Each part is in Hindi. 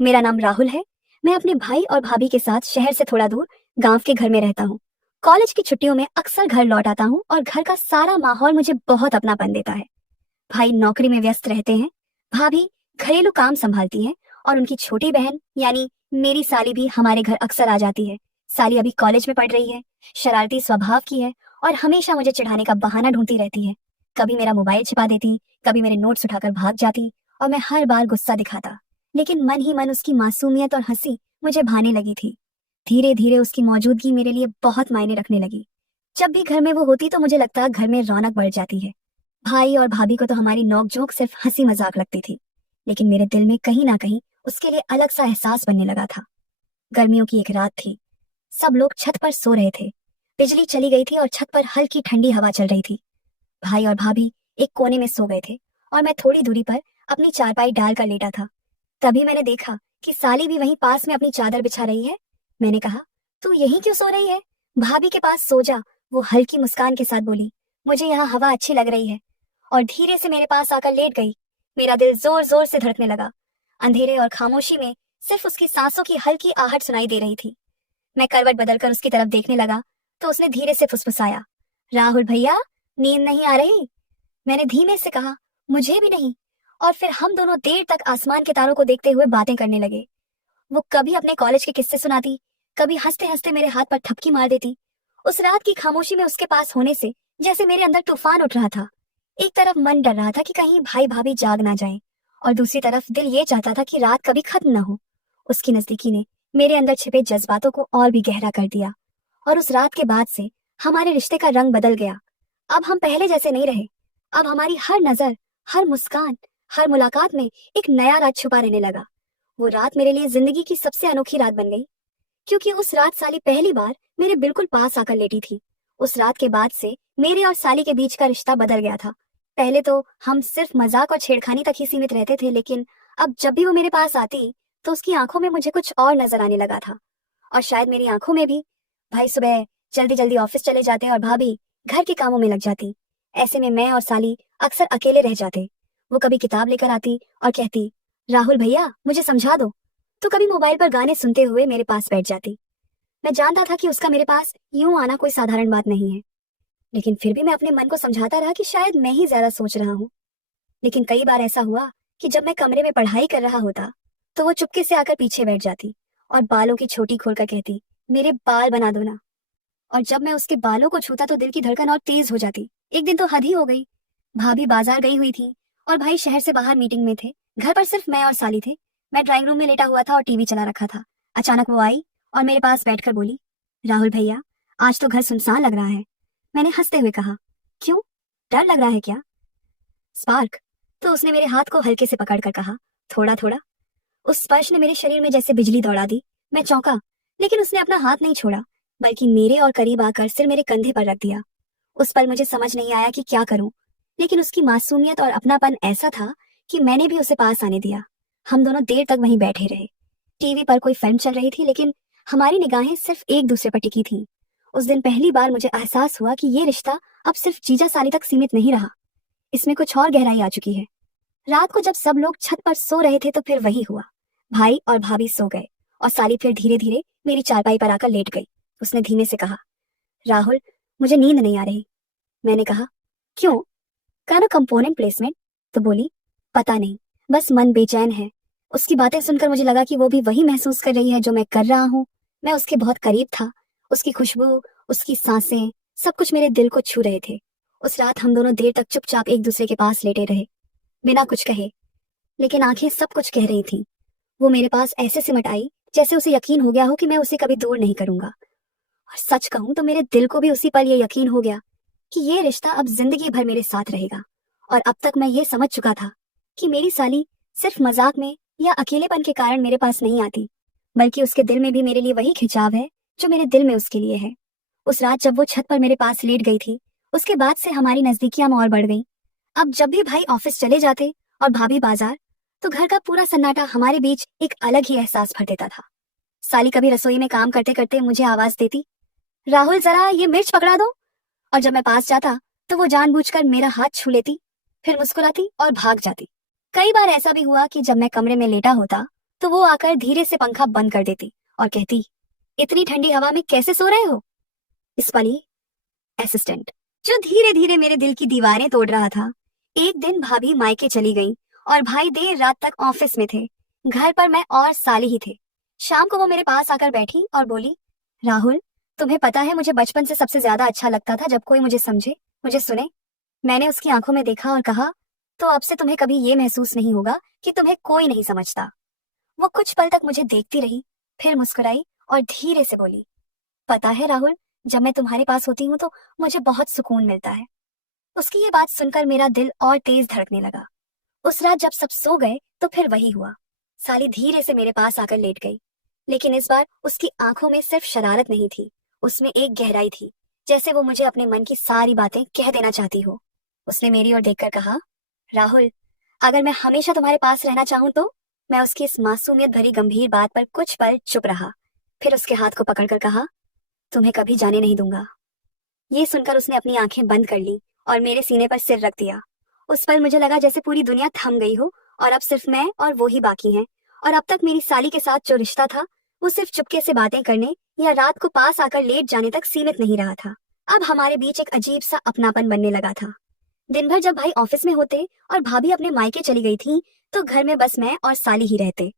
मेरा नाम राहुल है। मैं अपने भाई और भाभी के साथ शहर से थोड़ा दूर गांव के घर में रहता हूँ। कॉलेज की छुट्टियों में अक्सर घर लौट आता हूँ और घर का सारा माहौल मुझे बहुत अपनापन देता है। भाई नौकरी में व्यस्त रहते हैं, भाभी घरेलू काम संभालती हैं और उनकी छोटी बहन यानी मेरी साली भी हमारे घर अक्सर आ जाती है। साली अभी कॉलेज में पढ़ रही है, शरारती स्वभाव की है और हमेशा मुझे चिढ़ाने का बहाना ढूंढती रहती है। कभी मेरा मोबाइल छिपा देती, कभी मेरे नोट्स उठाकर भाग जाती और मैं हर बार गुस्सा दिखाता, लेकिन मन ही मन उसकी मासूमियत और हंसी मुझे भाने लगी थी। धीरे धीरे उसकी मौजूदगी मेरे लिए बहुत मायने रखने लगी। जब भी घर में वो होती तो मुझे लगता घर में रौनक बढ़ जाती है। भाई और भाभी को तो हमारी नोकझोंक सिर्फ हंसी मजाक लगती थी, लेकिन मेरे दिल में कहीं ना कहीं उसके लिए अलग सा एहसास बनने लगा था। गर्मियों की एक रात थी। सब लोग छत पर सो रहे थे। बिजली चली गई थी और छत पर हल्की ठंडी हवा चल रही थी। भाई और भाभी एक कोने में सो गए थे और मैं थोड़ी दूरी पर अपनी चारपाई डालकर लेटा था। तभी मैंने देखा कि साली भी वहीं पास में अपनी चादर बिछा रही है। मैंने कहा, तू यहीं क्यों सो रही है? भाभी के पास सो जा, वो हल्की मुस्कान के साथ बोली। मुझे यहाँ हवा अच्छी लग रही है, और धीरे से मेरे पास आकर लेट गई। मेरा दिल जोर जोर से धड़कने लगा। अंधेरे और खामोशी में सिर्फ उसकी सांसों की हल्की आहट सुनाई दे रही थी। मैं करवट बदलकर उसकी तरफ देखने लगा तो उसने धीरे से फुसफुसाया, राहुल भैया, नींद नहीं आ रही? मैंने धीमे से कहा, मुझे भी नहीं। और फिर हम दोनों देर तक आसमान के तारों को देखते हुए बातें करने लगे। वो कभी अपने कॉलेज के किस्से सुनाती, कभी हंसते हंसते मेरे हाथ पर थपकी मार देती। उस रात की खामोशी में उसके पास होने से जैसे मेरे अंदर तूफान उठ रहा था। एक तरफ मन डर रहा था कि कहीं भाई भाभी जाग ना जाएं, और दूसरी तरफ दिल ये चाहता था कि रात कभी खत्म ना हो। उसकी नजदीकी ने मेरे अंदर छिपे जज्बातों को और भी गहरा कर दिया, और उस रात के बाद से हमारे रिश्ते का रंग बदल गया। अब हम पहले जैसे नहीं रहे। अब हमारी हर नजर, हर मुस्कान, हर मुलाकात में एक नया राज छुपा रहने लगा। वो रात मेरे लिए जिंदगी की सबसे अनोखी रात बन गई, क्योंकि उस रात साली पहली बार मेरे बिल्कुल पास आकर लेटी थी। उस रात के बाद से मेरे और साली के बीच का रिश्ता बदल गया था। पहले तो हम सिर्फ मजाक और छेड़खानी तक ही सीमित रहते थे, लेकिन अब जब भी वो मेरे पास आती तो उसकी आंखों में मुझे कुछ और नजर आने लगा था, और शायद मेरी आंखों में भी। भाई सुबह जल्दी जल्दी ऑफिस चले जाते और भाभी घर के कामों में लग जाती। ऐसे में मैं और साली अक्सर अकेले रह जाते। वो कभी किताब लेकर आती और कहती, राहुल भैया मुझे समझा दो। तो कभी मोबाइल पर गाने सुनते हुए मेरे पास बैठ जाती। मैं जानता था कि उसका मेरे पास यूं आना कोई साधारण बात नहीं है, लेकिन फिर भी मैं अपने मन को समझाता रहा कि शायद मैं ही ज्यादा सोच रहा हूँ। लेकिन कई बार ऐसा हुआ कि जब मैं कमरे में पढ़ाई कर रहा होता तो वो चुपके से आकर पीछे बैठ जाती और बालों की छोटी खोलकर कहती, मेरे बाल बना दो ना। और जब मैं उसके बालों को छूता तो दिल की धड़कन और तेज हो जाती। एक दिन तो हद ही हो गई। भाभी बाजार गई हुई थी और भाई शहर से बाहर मीटिंग में थे। घर पर सिर्फ मैं और साली थे। मैं ड्राइंग रूम में लेटा हुआ था और टीवी चला रखा था। अचानक वो आई और मेरे पास बैठकर बोली, राहुल भैया, आज तो घर सुनसान लग रहा है। मैंने हंसते हुए कहा, क्यों, डर लग रहा है क्या? स्पार्क। तो उसने मेरे हाथ को हल्के से पकड़कर कहा, थोड़ा थोड़ा। उस स्पर्श ने मेरे शरीर में जैसे बिजली दौड़ा दी। मैं चौंका, लेकिन उसने अपना हाथ नहीं छोड़ा, बल्कि मेरे और करीब आकर सिर मेरे कंधे पर रख दिया। उस पल मुझे समझ नहीं आया कि क्या करूं, लेकिन उसकी मासूमियत और अपनापन ऐसा था कि मैंने भी उसे पास आने दिया। हम दोनों देर तक वहीं बैठे रहे। टीवी पर कोई फिल्म चल रही थी, लेकिन हमारी निगाहें सिर्फ एक दूसरे पर टिकी थीं। उस दिन पहली बार मुझे एहसास हुआ कि ये रिश्ता अब सिर्फ जीजा साली तक सीमित नहीं रहा। इसमें कुछ और गहराई आ चुकी है। रात को जब सब लोग छत पर सो रहे थे तो फिर वही हुआ। भाई और भाभी सो गए और साली फिर धीरे धीरे मेरी चारपाई पर आकर लेट गई। उसने धीमे से कहा, राहुल, मुझे नींद नहीं आ रही। मैंने कहा, क्यों? कहा ना कंपोनेंट प्लेसमेंट। तो बोली, पता नहीं, बस मन बेचैन है। उसकी बातें सुनकर मुझे लगा कि वो भी वही महसूस कर रही है जो मैं कर रहा हूँ। मैं उसके बहुत करीब था। उसकी खुशबू, उसकी सांसें, सब कुछ मेरे दिल को छू रहे थे। उस रात हम दोनों देर तक चुपचाप एक दूसरे के पास लेटे रहे, बिना कुछ कहे, लेकिन आंखें सब कुछ कह रही थी। वो मेरे पास ऐसे सिमट आई जैसे उसे यकीन हो गया हो कि मैं उसे कभी दूर नहीं करूंगा। और सच कहूं तो मेरे दिल को भी उसी पल ये यकीन हो गया कि ये रिश्ता अब जिंदगी भर मेरे साथ रहेगा। और अब तक मैं ये समझ चुका था कि मेरी साली सिर्फ मजाक में या अकेलेपन के कारण मेरे पास नहीं आती, बल्कि उसके दिल में भी मेरे लिए वही खिंचाव है जो मेरे दिल में उसके लिए है। उस रात जब वो छत पर मेरे पास लेट गई थी, उसके बाद से हमारी नजदीकियां और बढ़ गई। अब जब भी भाई ऑफिस चले जाते और भाभी बाजार, तो घर का पूरा सन्नाटा हमारे बीच एक अलग ही एहसास भर देता था। साली कभी रसोई में काम करते करते मुझे आवाज देती, राहुल जरा ये मिर्च पकड़ा दो। और जब मैं पास जाता तो वो जानबूझकर मेरा हाथ छू लेती, फिर मुस्कुराती और भाग जाती। कई बार ऐसा भी हुआ कि जब मैं कमरे में लेटा होता तो वो आकर धीरे से पंखा बंद कर देती और कहती, इतनी ठंडी हवा में कैसे सो रहे हो? इस पली असिस्टेंट, जो धीरे धीरे मेरे दिल की दीवारें तोड़ रहा था। एक दिन भाभी मायके चली गई और भाई देर रात तक ऑफिस में थे। घर पर मैं और साली ही थे। शाम को वो मेरे पास आकर बैठी और बोली, राहुल, तुम्हें पता है मुझे बचपन से सबसे ज्यादा अच्छा लगता था जब कोई मुझे समझे, मुझे सुने। मैंने उसकी आंखों में देखा और कहा, तो अब से तुम्हें कभी ये महसूस नहीं होगा कि तुम्हें कोई नहीं समझता। वो कुछ पल तक मुझे देखती रही, फिर मुस्कुराई और धीरे से बोली, पता है राहुल, जब मैं तुम्हारे पास होती हूँ तो मुझे बहुत सुकून मिलता है। उसकी ये बात सुनकर मेरा दिल और तेज धड़कने लगा। उस रात जब सब सो गए तो फिर वही हुआ। साली धीरे से मेरे पास आकर लेट गई, लेकिन इस बार उसकी आंखों में सिर्फ शरारत नहीं थी, उसमें एक गहराई थी, जैसे वो मुझे अपने मन की सारी बातें कह देना चाहती हो। उसने मेरी ओर देखकर कहा, राहुल, अगर मैं हमेशा तुम्हारे पास रहना चाहूं तो? मैं उसकी इस मासूमियत भरी गंभीर बात पर कुछ पल चुप रहा, फिर उसके हाथ को पकड़कर कहा, तुम्हें कभी जाने नहीं दूंगा। ये सुनकर उसने अपनी आंखें बंद कर ली और मेरे सीने पर सिर रख दिया। उस पल मुझे लगा जैसे पूरी दुनिया थम गई हो और अब सिर्फ मैं और वो ही बाकी हैं। और अब तक मेरी साली के साथ जो रिश्ता था वो सिर्फ चुपके से बातें करने या रात को पास आकर लेट जाने तक सीमित नहीं रहा था। अब हमारे बीच एक अजीब सा अपनापन बनने लगा था। दिन भर जब भाई ऑफिस में होते और भाभी अपने मायके चली गई थी तो घर में बस मैं और साली ही रहते।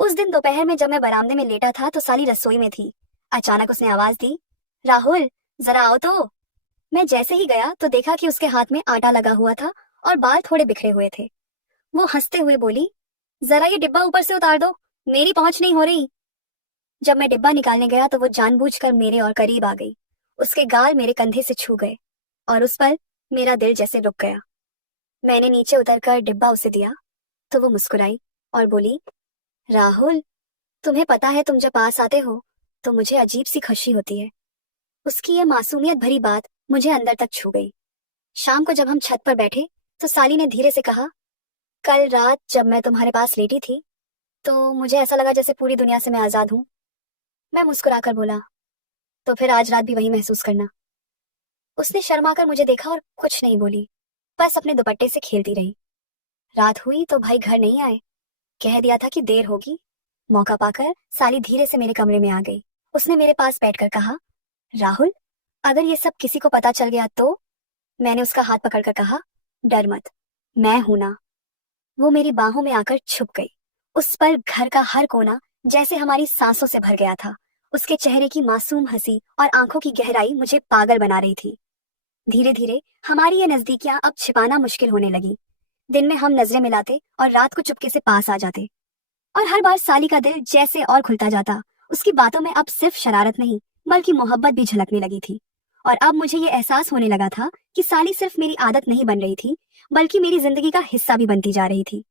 उस दिन दोपहर में जब मैं बरामदे में लेटा था तो साली रसोई में थी। अचानक उसने आवाज दी, राहुल, जरा आओ तो। मैं जैसे ही गया तो देखा कि उसके हाथ में आटा लगा हुआ था और बाल थोड़े बिखरे हुए थे। वो हंसते हुए बोली, जरा ये डिब्बा ऊपर से उतार दो, मेरी पहुंच नहीं हो रही। जब मैं डिब्बा निकालने गया तो वो जानबूझकर मेरे और करीब आ गई। उसके गाल मेरे कंधे से छू गए और उस पल मेरा दिल जैसे रुक गया। मैंने नीचे उतरकर डिब्बा उसे दिया तो वो मुस्कुराई और बोली, राहुल, तुम्हें पता है तुम जब पास आते हो तो मुझे अजीब सी खुशी होती है। उसकी ये मासूमियत भरी बात मुझे अंदर तक छू गई। शाम को जब हम छत पर बैठे तो साली ने धीरे से कहा, कल रात जब मैं तुम्हारे पास लेटी थी तो मुझे ऐसा लगा जैसे पूरी दुनिया से मैं आजाद हूँ। मैं मुस्कुराकर बोला, तो फिर आज रात भी वही महसूस करना। उसने शर्माकर मुझे देखा और कुछ नहीं बोली, बस अपने दुपट्टे से खेलती रही। रात हुई तो भाई घर नहीं आए। कह दिया था कि देर होगी। मौका पाकर साली धीरे से मेरे कमरे में आ गई। उसने मेरे पास बैठकर कहा, राहुल, अगर ये सब किसी को पता चल गया तो? मैंने उसका हाथ पकड़कर कहा, डर मत, मैं हूं ना। वो मेरी बाहों में आकर छुप गई। उस पल घर का हर कोना जैसे हमारी सांसों से भर गया था। उसके चेहरे की मासूम हंसी और आंखों की गहराई मुझे पागल बना रही थी। धीरे धीरे हमारी ये नजदीकियां अब छिपाना मुश्किल होने लगी। दिन में हम नजरें मिलाते और रात को चुपके से पास आ जाते। और हर बार साली का दिल जैसे और खुलता जाता। उसकी बातों में अब सिर्फ शरारत नहीं बल्कि मोहब्बत भी झलकने लगी थी। और अब मुझे ये एहसास होने लगा था कि साली सिर्फ मेरी आदत नहीं बन रही थी बल्कि मेरी जिंदगी का हिस्सा भी बनती जा रही थी।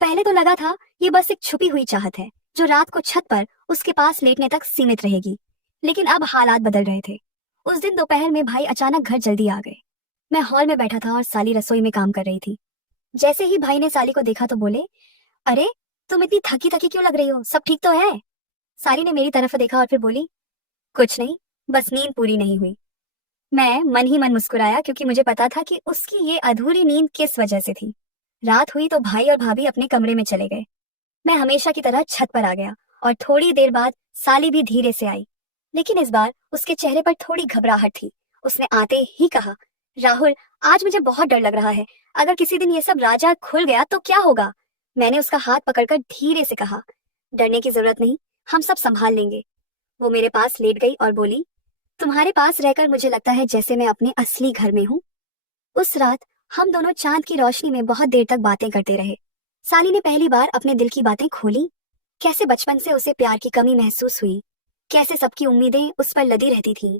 पहले तो लगा था ये बस एक छुपी हुई चाहत है जो रात को छत पर उसके पास लेटने तक सीमित रहेगी, लेकिन अब हालात बदल रहे थे। उस दिन दोपहर में भाई अचानक घर जल्दी आ गए। मैं हॉल में बैठा था और साली रसोई में काम कर रही थी। जैसे ही भाई ने साली को देखा तो बोले, अरे, तुम इतनी थकी थकी क्यों लग रही हो, सब ठीक तो है? साली ने मेरी तरफ देखा और फिर बोली, कुछ नहीं, बस नींद पूरी नहीं हुई। मैं मन ही मन मुस्कुराया क्योंकि मुझे पता था कि उसकी ये अधूरी नींद किस वजह से थी। रात हुई तो भाई और भाभी अपने कमरे में चले गए। मैं हमेशा की तरह छत पर आ गया और थोड़ी देर बाद साली भी धीरे से आई, लेकिन इस बार उसके चेहरे पर थोड़ी घबराहट थी। उसने आते ही कहा, राहुल, आज मुझे बहुत डर लग रहा है। अगर किसी दिन ये सब राजा खुल गया तो क्या होगा? मैंने उसका हाथ पकड़कर धीरे से कहा, डरने की जरूरत नहीं, हम सब संभाल लेंगे। वो मेरे पास लेट गई और बोली, तुम्हारे पास रहकर मुझे लगता है जैसे मैं अपने असली घर में हूँ। उस रात हम दोनों चांद की रोशनी में बहुत देर तक बातें करते रहे। साली ने पहली बार अपने दिल की बातें खोली। कैसे बचपन से उसे प्यार की कमी महसूस हुई, कैसे सबकी उम्मीदें उस पर लदी रहती थीं,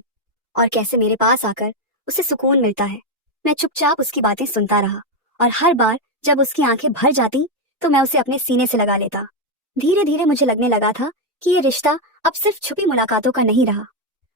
और कैसे मेरे पास आकर उसे सुकून मिलता है। मैं चुपचाप उसकी बातें सुनता रहा और हर बार जब उसकी आंखें भर जाती तो मैं उसे अपने सीने से लगा लेता। धीरे धीरे मुझे लगने लगा था कि ये रिश्ता अब सिर्फ छुपी मुलाकातों का नहीं रहा।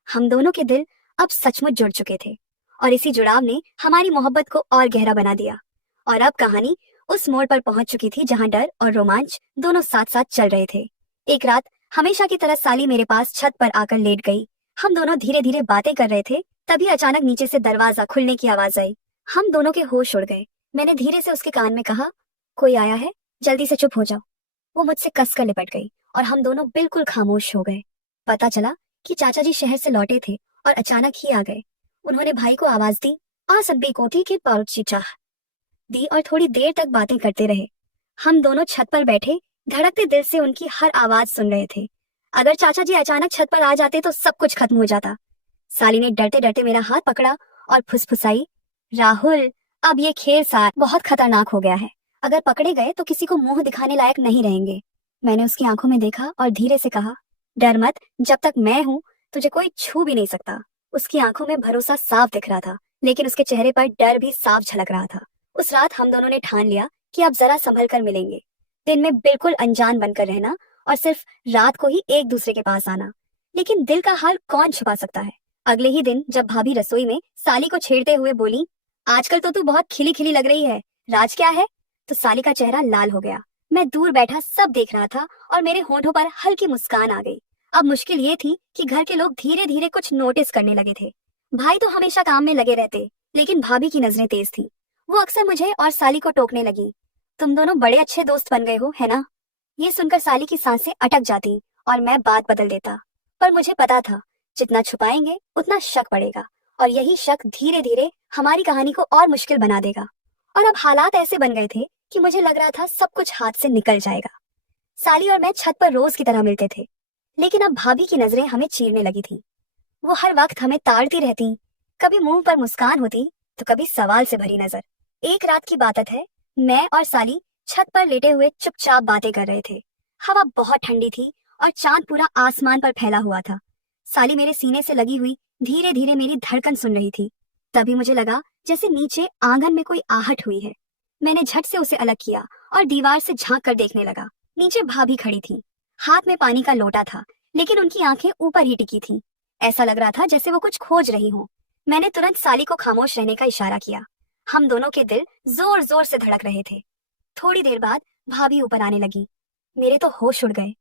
हम दोनों के दिल अब सचमुच जुड़ चुके थे और इसी जुड़ाव ने हमारी मोहब्बत को और गहरा बना दिया। और अब कहानी उस मोड़ पर पहुंच चुकी थी जहां डर और रोमांच दोनों साथ साथ चल रहे थे। एक रात हमेशा की तरह साली मेरे पास छत पर आकर लेट गई। हम दोनों धीरे धीरे बातें कर रहे थे, तभी अचानक नीचे से दरवाजा खुलने की आवाज आई। हम दोनों के होश उड़ गए। मैंने धीरे से उसके कान में कहा, कोई आया है, जल्दी से चुप हो जाओ। वो मुझसे कसकर लिपट गई और हम दोनों बिल्कुल खामोश हो गए। पता चला कि चाचा जी शहर से लौटे थे और अचानक ही आ गए। उन्होंने भाई को आवाज दी, आ सब्बी कोठी की पाउची चाह दी और थोड़ी देर तक बातें करते रहे। हम दोनों छत पर बैठे धड़कते दिल से उनकी हर आवाज सुन रहे थे। अगर चाचा जी अचानक छत पर आ जाते तो सब कुछ खत्म हो जाता। साली ने डरते डरते मेरा हाथ पकड़ा और फुसफुसाई, राहुल, अब ये खेल साथ बहुत खतरनाक हो गया है। अगर पकड़े गए तो किसी को मुंह दिखाने लायक नहीं रहेंगे। मैंने उसकी आंखों में देखा और धीरे से कहा, डर मत, जब तक मैं हूँ तुझे कोई छू भी नहीं सकता। उसकी आंखों में भरोसा साफ दिख रहा था, लेकिन उसके चेहरे पर डर भी साफ झलक रहा था। उस रात हम दोनों ने ठान लिया कि अब जरा संभल कर मिलेंगे। दिन में बिल्कुल अनजान बनकर रहना और सिर्फ रात को ही एक दूसरे के पास आना। लेकिन दिल का हाल कौन छुपा सकता है। अगले ही दिन जब भाभी रसोई में साली को छेड़ते हुए बोली, आजकल तो तू बहुत खिली खिली लग रही है, राज क्या है? तो साली का चेहरा लाल हो गया। मैं दूर बैठा सब देख रहा था और मेरे होठों पर हल्की मुस्कान आ गई। अब मुश्किल ये थी कि घर के लोग धीरे धीरे कुछ नोटिस करने लगे थे। भाई तो हमेशा काम में लगे रहते, लेकिन भाभी की नजरें तेज थी। वो अक्सर मुझे और साली को टोकने लगी, तुम दोनों बड़े अच्छे दोस्त बन गए हो, है ना? ये सुनकर साली की सांसें अटक जाती और मैं बात बदल देता। पर मुझे पता था, जितना छुपाएंगे उतना शक बढ़ेगा और यही शक धीरे धीरे हमारी कहानी को और मुश्किल बना देगा। और अब हालात ऐसे बन गए थे कि मुझे लग रहा था सब कुछ हाथ से निकल जाएगा। साली और मैं छत पर रोज की तरह मिलते थे, लेकिन अब भाभी की नजरें हमें चीरने लगी थी। वो हर वक्त हमें ताड़ती रहती, कभी मुंह पर मुस्कान होती तो कभी सवाल से भरी नजर। एक रात की बात है, मैं और साली छत पर लेटे हुए चुपचाप बातें कर रहे थे। हवा बहुत ठंडी थी और चांद पूरा आसमान पर फैला हुआ था। साली मेरे सीने से लगी हुई धीरे धीरे मेरी धड़कन सुन रही थी। तभी मुझे लगा जैसे नीचे आंगन में कोई आहट हुई है। मैंने झट से उसे अलग किया और दीवार से झांक कर देखने लगा। नीचे भाभी खड़ी थी, हाथ में पानी का लोटा था, लेकिन उनकी आंखें ऊपर ही टिकी थी। ऐसा लग रहा था जैसे वो कुछ खोज रही हो। मैंने तुरंत साली को खामोश रहने का इशारा किया। हम दोनों के दिल जोर जोर से धड़क रहे थे। थोड़ी देर बाद भाभी ऊपर आने लगी। मेरे तो होश उड़ गए।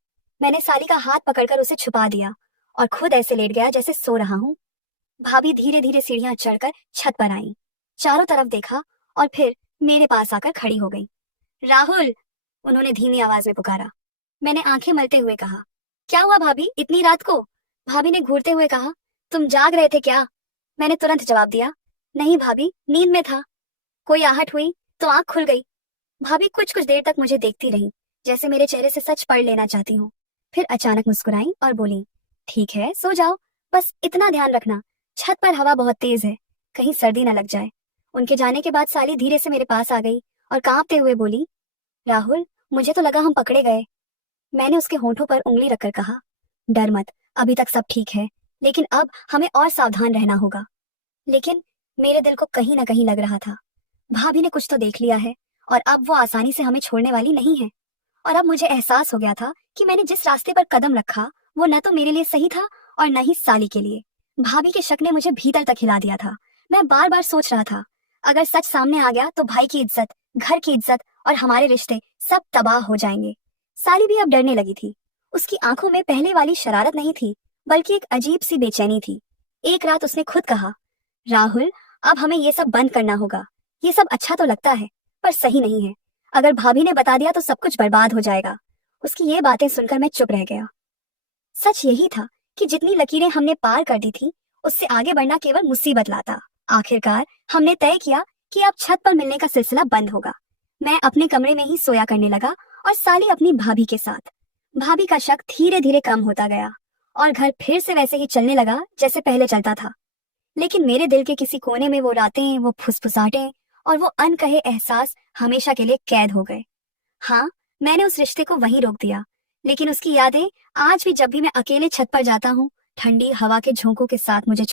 मैंने साली का हाथ पकड़कर उसे छुपा दिया और खुद ऐसे लेट गया जैसे सो रहा हूँ। भाभी धीरे धीरे सीढ़ियां चढ़कर छत पर आई, चारों तरफ देखा और फिर मेरे पास आकर खड़ी हो गई। राहुल, उन्होंने धीमी आवाज में पुकारा। मैंने आंखें मलते हुए कहा, क्या हुआ भाभी, इतनी रात को? भाभी ने घूरते हुए कहा, तुम जाग रहे थे क्या? मैंने तुरंत जवाब दिया, नहीं भाभी, नींद में था। कोई आहट हुई तो आंख खुल गई। भाभी कुछ कुछ देर तक मुझे देखती रही, जैसे मेरे चेहरे से सच पढ़ लेना चाहती हूँ। फिर अचानक मुस्कुराई और बोली, ठीक है, सो जाओ, बस इतना ध्यान रखना, छत पर हवा बहुत तेज है, कहीं सर्दी न लग जाए। उनके जाने के बाद साली धीरे से मेरे पास आ गई और कांपते हुए बोली, राहुल, मुझे तो लगा हम पकड़े गए। मैंने उसके होठों पर उंगली रखकर कहा, डर मत, अभी तक सब ठीक है, लेकिन अब हमें और सावधान रहना होगा। लेकिन मेरे दिल को कहीं ना कहीं लग रहा था, भाभी ने कुछ तो देख लिया है और अब वो आसानी से हमें छोड़ने वाली नहीं है। और अब मुझे एहसास हो गया था कि मैंने जिस रास्ते पर कदम रखा वो न तो मेरे लिए सही था और न ही साली के लिए। भाभी के शक ने मुझे भीतर तक हिला दिया था। मैं बार बार सोच रहा था, अगर सच सामने आ गया तो भाई की इज्जत, घर की इज्जत और हमारे रिश्ते सब तबाह हो जाएंगे। साली भी अब डरने लगी थी। उसकी आंखों में पहले वाली शरारत नहीं थी, बल्कि एक अजीब सी बेचैनी थी। एक रात उसने खुद कहा, राहुल, अब हमें ये सब बंद करना होगा। ये सब अच्छा तो लगता है, पर सही नहीं है। अगर भाभी ने बता दिया तो सब कुछ बर्बाद हो जाएगा। उसकी ये बातें सुनकर मैं चुप रह गया। सच यही था कि जितनी लकीरें हमने पार कर दी थी, उससे आगे बढ़ना केवल मुसीबत लाता। आखिरकार हमने तय किया कि अब छत पर मिलने का सिलसिला बंद होगा। मैं अपने कमरे में ही सोया करने लगा और साली अपनी भाभी के साथ। भाभी का शक धीरे धीरे कम होता गया और घर फिर से वैसे ही चलने लगा जैसे पहले चलता था। लेकिन मेरे दिल के किसी कोने में वो रातें, वो फुसफुसाहटें और वो अनकहे एहसास हमेशा के लिए कैद हो गए। हाँ, मैंने उस रिश्ते को वहीं रोक दिया, लेकिन उसकी यादें आज भी जब भी मैं अकेले छत पर जाता हूँ, ठंडी हवा के झोंकों के साथ मुझे